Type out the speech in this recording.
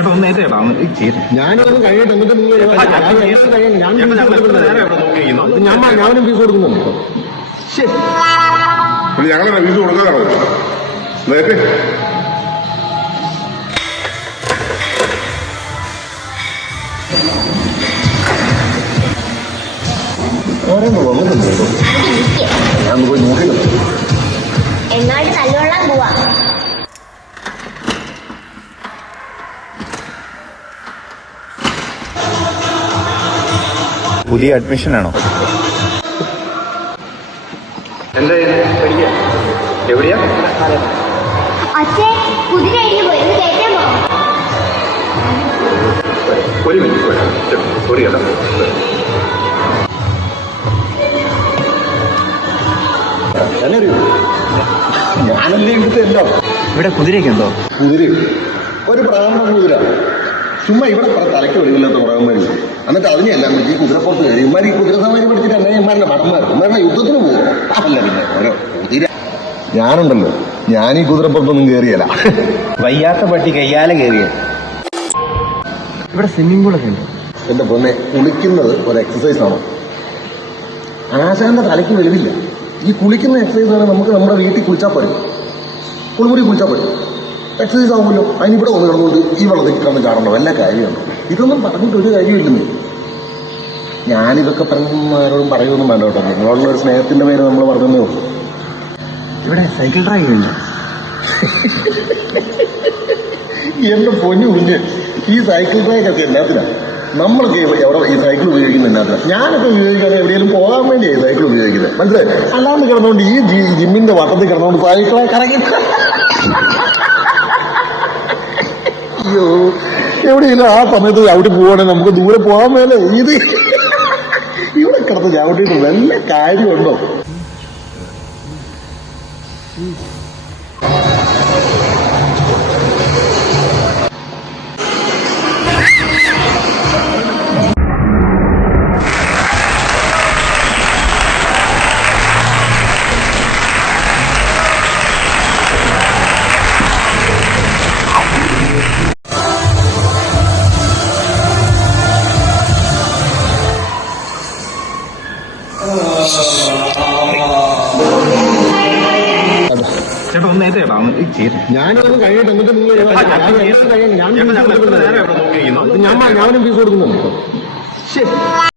ചേട്ടാ ഒന്ന് ഏറ്റേട്ടാ ഞാനൊന്നും കഴിയട്ടെ ഞാനും ഫീസ് കൊടുക്കുന്നു. ഞങ്ങളെ ഫീസ് കൊടുക്കാതാണോ നേരത്തെ? ഞാൻ പോയി നോക്കില്ല. എങ്ങാണ്ട് തല്ലുകൊള്ളാൻ പോവാ. പുതിയ അഡ്മിഷൻ ആണോ? എവിടെയാ? അച്ഛേ കുതിര അടിഞ്ഞു പോയി. ഒന്ന് കയറ്റാൻ പോവാം. ഒരു മിനിറ്റ് സോറി കേട്ടോ. ഞാനല്ലേ ഇവിടുത്തെ എല്ലാം. ഇവിടെ കുതിരയൊക്കെ ഉണ്ടോ? കുതിര ഒരു പ്രാന്തം കുതിര ചുമ്മാ ഇവിടെ തലയ്ക്ക് വെളിയില്ലാത്ത പ്രാന്തമാരി. എന്നിട്ട് അതിനെല്ലാം ഈ കുതിരപ്പുറത്ത് കയറി ഇമാർ ഈ കുതിര സവാരി പഠിച്ചിട്ട് എന്നെ ഇമാരുടെ മറന്മാരുടെ യുദ്ധത്തിന് പോകും. അല്ല പിന്നെ ഓരോ കുതിര. ഞാനുണ്ടല്ലോ, ഞാൻ ഈ കുതിരപ്പുറത്തൊന്നും കയറിയല്ല. വയ്യാത്ത പട്ടി കയ്യാലെ കയറിയ. ഇവിടെ സ്വിമ്മിംഗ് പൂളൊക്കെ ഉണ്ട്. എന്റെ പൊന്നെ, കുളിക്കുന്നത് ഒരു എക്സസൈസ് ആണോ? ആശാന്റെ തലയ്ക്ക് വെളിവില്ല. ഈ കുളിക്കുന്ന എക്സസൈസ് ആണ്. നമുക്ക് നമ്മുടെ വീട്ടിൽ കുളിച്ചാൽ പോലും, കുളിമുറി കുളിച്ചാൽ പോലും എക്സസൈസ് ആകുമല്ലോ. അതിനിവിടെ ഒന്ന് കിടന്നുകൊണ്ട് ഈ വെള്ളത്തിൽ കിടന്ന് ചാടണോ? എല്ലാ കാര്യമുണ്ടോ? ഇതൊന്നും പറഞ്ഞിട്ട് ഒരു കാര്യമില്ലെന്ന്. ഞാനിതൊക്കെ പറഞ്ഞാരോടും പറയുമൊന്നും വേണ്ട കേട്ടോ. നിങ്ങളോടുള്ള ഒരു സ്നേഹത്തിന്റെ പേര് നമ്മൾ പറഞ്ഞതേ ഉള്ളൂ. ഇവിടെ സൈക്കിൾ ഡ്രൈവ് ഉണ്ട്. എന്റെ പൊന്നു കുഞ്ഞ്, ഈ സൈക്കിൾ ഡ്രൈവൊക്കെ എന്നാത്തിനാണ്? നമ്മളൊക്കെ എവിടെ ഈ സൈക്കിൾ ഉപയോഗിക്കുന്ന എന്നാത്തിനാണ്? ഞാനൊക്കെ ഉപയോഗിക്കാൻ എവിടെയെങ്കിലും പോകാൻ വേണ്ടിയാണ് സൈക്കിൾ ഉപയോഗിക്കുന്നത്, മനസ്സിലായി? അല്ലാണ്ട് കിടന്നുകൊണ്ട് ഈ ജിമ്മിന്റെ വട്ടത്തിൽ കിടന്നുകൊണ്ട് സൈക്കിളെ കറങ്ങി. അയ്യോ, എവിടെയില്ല ആ സമയത്ത് ചവിട്ടി പോവാണെങ്കിൽ നമുക്ക് ദൂരെ പോകാൻ മേലെ. ഇത് ഇവിടെ കിടന്ന് ചവിട്ടിയിട്ട് വല്ല കാര്യമുണ്ടോ? ചേട്ടാ ഒന്ന് ഏറ്റേട്ടാ ഞാനൊന്നും കഴിയട്ടെ. ഞാനും ഫീസ് കൊടുക്കുന്നു.